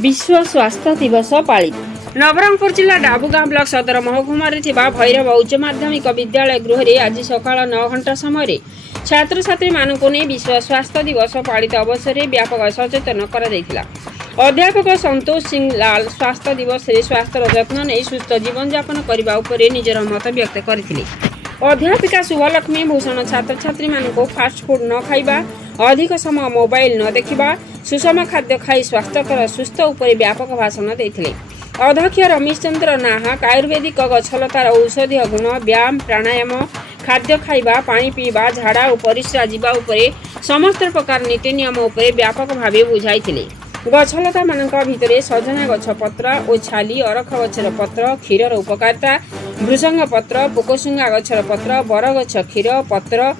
विश्व स्वास्थ्य दिवस पालित नवरंगपुर जिला डाबुगां ब्लॉक सदर महकुमार भैरव उच्च माध्यमिक विद्यालय गृह में आज सकाळ 9 घंटा समय छात्र छात्री मानक ने विश्व स्वास्थ्य दिवस पालित अवसर में व्यापक सचेतन करा। अध्यापक संतोष सिंह लाल स्वास्थ्य दिवस में स्वास्थ्य जत्न नहीं सुस्थ जीवन यापन करने निजर मत व्यक्त करते। अध्यापिका शुभलक्ष्मी भूषण छात्र छात्री मानक फास्ट फूड न खाइबा, अधिक समय मोबाइल न देखा, सुषम खाद्य खाई स्वास्थ्यकर सुस्थ उपर व्यापक भाषण देते। अध्यक्ष रमेश चंद्र नाहक आयुर्वेदिक गछलतार औषधीय गुण, व्यायाम, प्राणायाम, खाद्य खाइबा, पानी पीवा, झाड़ा और परिस्रा जीवा उपरे समस्त प्रकार नीति नियम उपरे व्यापक भावे बुझाइथिले। गछलता मानक भितरे सजना गछ पत्र और छाली, अरख गछर पत्र, क्षीरर उपकारिता, भृषंग पत्र, पोकशुंगा गछर पत्र, बरगछ क्षीर पत्र,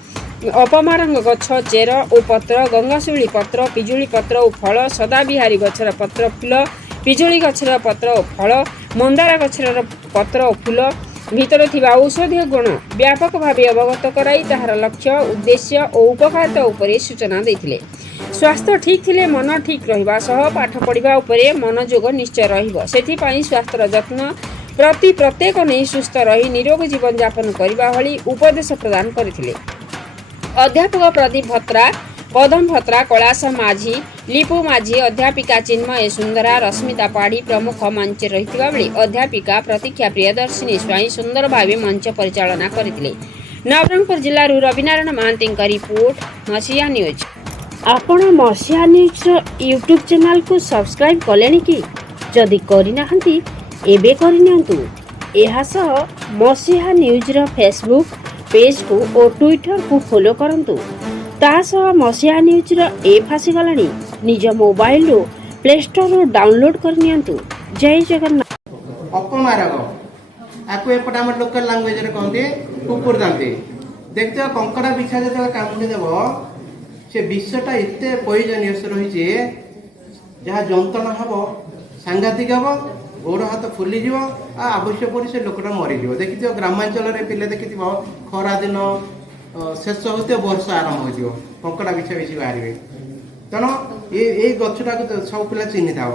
अपमारंग गछ चेर और पत्र, गंगाशूली पत्र, पिजुली पत्र और फल, सदाबिहारी गछर पत्र फूल, पिजुली गछर पत्र और फल, मंदार गछर पत्र और फूल भितर थिबा औषधीय गुण व्यापक भावे अवगत कराई ताहार लक्ष्य, उद्देश्य और उपकारिता उपरे सूचना देथिले। स्वास्थ्य ठीक थिले मन ठीक रहिबा सह पाठ पढ़िबा उपरे मनोयोग निश्चय रहिबो। सेथिपाई स्वास्थ्य जत्न प्रति प्रत्येक नहीं सुस्थ रही निरोग जीवन यापन करबा भली उपदेश प्रदान करथिले। अध्यापक प्रदीप भत्रा, पदम भत्रा, कैलाश माझी, लिपु माझी, अध्यापिका चिन्मय सुंदरा, रश्मिता पाढ़ी प्रमुख मंच रहिथिबा बेले अध्यापिका प्रतीक्षा प्रियदर्शिनी स्वाई सुंदर भावे मंच परिचालना करथिले। नवरंगपुर जिला रविनारायण महांती रिपोर्ट मसीहा न्यूज। आपण मसीहा न्यूज यूट्यूब चैनल को सब्सक्राइब कलेनी कि जदि करिनाहंती एबे करिनियंतु। एहा सह मसीहा न्यूज रो फेसबुक पेज को और ट्विटर को फॉलो करंतु। तासह मसीहा न्यूज रो ऐप आसीगलानी, निज मोबाइल रो प्ले स्टोर रो डाउनलोड करनियंतु। जय जगन्नाथ। अपमारक आको एपट आम लोकल लैंग्वेज रे कहते कुकुर दांती देखते कंकड़ा बिछा जो कामुड़ी देव से विषटा एत पॉइजनियस रही जहाँ जंत्रणा हम सांघातिक हम गोड़ हाथ फुलीज आवश्यक पड़े से लोकटा मरीज। देखी ग्रामांचल पिले देखी खरा दिन शेष होते वर्षा आरंभ हो कंकड़ा बिछा बेसी बाहर तेणु ये गछटा सब पिला चिन्ह था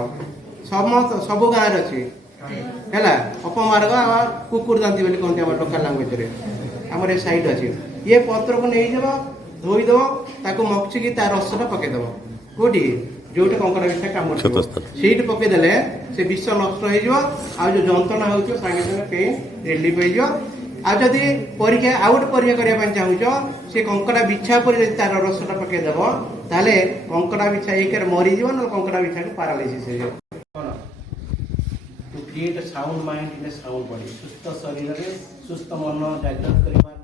समस्त सब गाँव अच्छी है अपमार्ग कुकुर दांती बोली कहते हैं लोकल लांगुएज आमर ये साइड अच्छी ये पत्र को नहीं धोईदेव ताको मक्चिकी तार रसटा पकईदेव कौटी जो कंकड़ा विषा कामुड़ सीट पकईदे से विष नष्ट हो जंत्रणा हो सागे सागे पेन रिलीफ हो। आदि परीक्षा आउ गोटे परीक्षा करने चाहूच से कंकड़ा बिछा पर तार रसटा पकईदेव ताले कंकड़ा बिछा एक मरीज ना कंकड़ा बिछा पारालीसीस हो। To create sound mind in a sound body सुस्थ शरीर में सुस्थ मन जागृत करने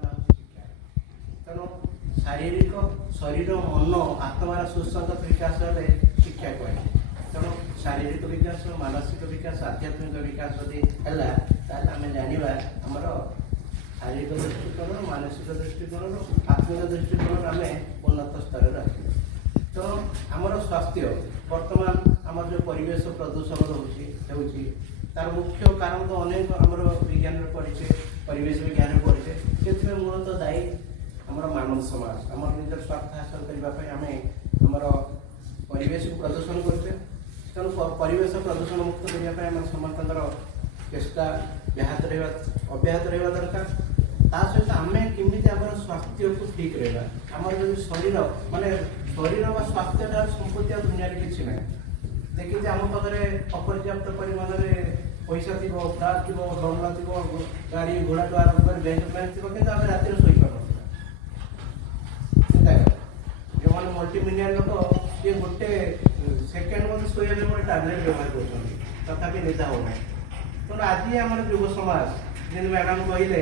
तेणु शारीरिक शरीर मन आत्मार सुसंगत विकास शिक्षा कहे। तेणु शारीरिक विकास मानसिक विकास आध्यात्मिक विकास जदि आम जाना आमर शारीरिक दृष्टिकोण मानसिक दृष्टिकोण आत्मिक दृष्टिकोण आम उन्नत स्तर रखा। तो आमर स्वास्थ्य बर्तमान आम जो परिवेश प्रदूषण रोचे तार मुख्य कारण तो अनेक आम विज्ञान पढ़े परिवेश विज्ञान पढ़े से मूलतः दायी आमर मानव समाज आम निज स्वार्थ हासिल करने आम आमर परिवेश को प्रदूषण करते। तेणु परिवेश प्रदूषण मुक्त करने समस्त चेष्टा अब्याहत रहा दरकार। ता सहित आम केमी आम स्वास्थ्य को ठीक रहा आम जो शरीर माने शरीर व स्वास्थ्य संपत्ति दुनिया किसी ना देखिए आम पाखे अपर्याप्त परिमाण में पैसा थी फ्लाट थी बंगला थी गाड़ी घोड़ा टू आरम्भ कर बैंक बैलेंस थी कि रातिर शोपार जो मैंने मल्टीमिलियन लोक ये गोटे सेकेंड मत शोया गोटे टैबलेट व्यवहार कर तथापि निदा होना। तेणु आज आम युव समाज जी मैडम कहले